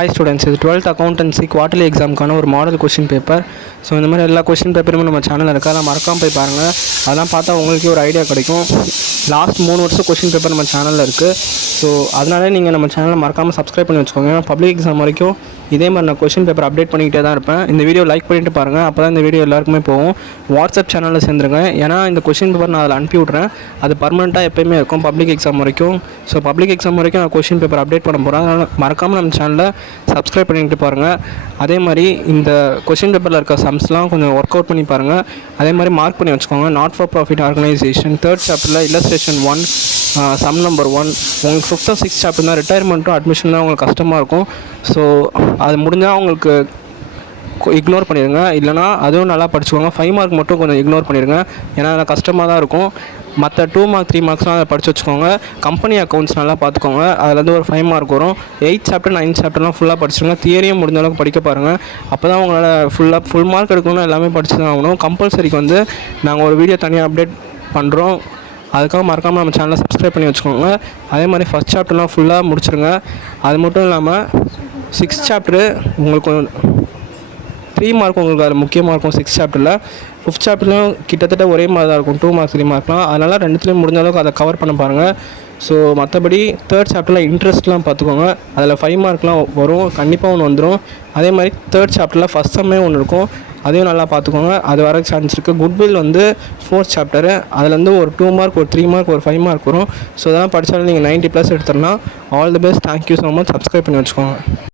Hi students, இது 12th accountancy quarterly எக்ஸாமுக்கான ஒரு model question paper. So இந்த மாதிரி எல்லா கொஷின் பேப்பருமே நம்ம சேனலில் இருக்குது. அதெல்லாம் மறக்காமல் போய் பாருங்கள். அதெல்லாம் பார்த்தா உங்களுக்கே ஒரு ஐடியா கிடைக்கும். லாஸ்ட் 3 வருஷம் கொஷின் பேப்பர் நம்ம சேனலில் இருக்குது. ஸோ அதனாலே நீங்கள் நம்ம சேனலை மறக்காமல் சப்ஸ்கிரைப் பண்ணி வச்சுக்கோங்க. பப்ளிக் எக்ஸாம் வரைக்கும் இதே மாதிரி நான் கொஷின் பேப்பர் அப்டேட் பண்ணிக்கிட்டே தான் இருப்பேன். இந்த வீடியோ லைக் பண்ணிட்டு பாருங்கள். அப்போ தான் இந்த வீடியோ எல்லாருக்குமே போகும். வாட்ஸ்அப் சேனலில் சேர்ந்துருங்க. ஏன்னா இந்த கொஷின் பேப்பர் நான் அதில் அனுப்பி விட்றேன். அது பர்மனெண்ட்டாக எப்போயுமே இருக்கும் பப்ளிக் எக்ஸாம் வரைக்கும். ஸோ பப்ளிக் எக்ஸாம் வரைக்கும் நான் கொஷின் பேப்பர் அப்டேட் பண்ண போகிறேன். அதனால் மறக்காமல் நம்ம சேனலை சப்ஸ்கிரைப் பண்ணிட்டு பாருங்கள். அதே மாதிரி இந்த கொஷின் பேப்பரில் இருக்க சம்ஸ்லாம் கொஞ்சம் ஒர்க் அவுட் பண்ணி பாருங்கள். அதே மாதிரி மார்க் பண்ணி வச்சுக்கோங்க. Not for profit organisation 3rd சாப்டரில் இல்லஸ்ட்ரேஷன் 1 சம் நம்பர் 1. உங்களுக்கு 5th or 6th சாப்டர் தான் ரிட்டையர்மெண்ட்டும் அட்மிஷன் தான் உங்களுக்கு கஷ்டமாக இருக்கும். ஸோ அது முடிஞ்சால் உங்களுக்கு இக்னோர் பண்ணிடுங்க. இல்லைனா அதுவும் நல்லா படிச்சுக்கோங்க. 5 மார்க் மட்டும் கொஞ்சம் இக்னோர் பண்ணிடுங்க. ஏன்னா அதில் கஷ்டமாக தான் இருக்கும். மற்ற 2 மார்க் 3 மார்க்ஸ்லாம் அதை படித்து வச்சுக்கோங்க. கம்பெனி அக்கௌண்ட்ஸ் நல்லா பார்த்துக்கோங்க. அதுலேருந்து ஒரு 5 மார்க் வரும். 8th சாப்டர் 9th சாப்டர்லாம் ஃபுல்லாக படிச்சுருங்க. தியரியும் முடிஞ்ச அளவுக்கு படிக்க பாருங்கள். அப்போ தான் உங்களால் ஃபுல் மார்க் எடுக்கணும்னா எல்லாமே படிச்சு தான் ஆகணும். கம்பல்சரிக்கு வந்து நாங்கள் ஒரு வீடியோ தனியாக அப்டேட் பண்ணுறோம். அதுக்காக மறக்காமல் நம்ம சேனலை சப்ஸ்கிரைப் பண்ணி வச்சுக்கோங்க. அதே மாதிரி ஃபஸ்ட் சாப்டர்லாம் ஃபுல்லாக முடிச்சுருங்க. அது மட்டும் இல்லாமல் 6th சாப்டரு உங்களுக்கு 3 மார்க் உங்களுக்கு அதில் முக்கியமாக இருக்கும். 6th சாப்டரில் 5th சாப்டர்லையும் கிட்டத்தட்ட ஒரே மாதிரி தான் இருக்கும். 2 மார்க் 3 மார்க்லாம். அதனால் 2த்துலேயும் முடிஞ்ச அளவுக்கு அதை கவர் பண்ண பாருங்கள். ஸோ மற்றபடி 3rd சாப்டரில் இன்ட்ரெஸ்ட்லாம் பார்த்துக்கோங்க. அதில் 5 மார்க்லாம் வரும். கண்டிப்பாக ஒன்று வந்துடும். அதே மாதிரி 3rd சாப்டரில் ஃபஸ்ட் செம்மே ஒன்று இருக்கும். அதையும் நல்லா பார்த்துக்கோங்க. அது வர சான்ஸ் இருக்குது. குட்வில் வந்து 4th சாப்டரு. அதுலேருந்து ஒரு 2 மார்க் ஒரு 3 மார்க் ஒரு 5 மார்க் வரும். ஸோ இதெல்லாம் படித்தாலும் நீங்கள் 90+ எடுத்துடலாம். All the best. Thank you so much. Subscribe பண்ணி வச்சுக்கோங்க.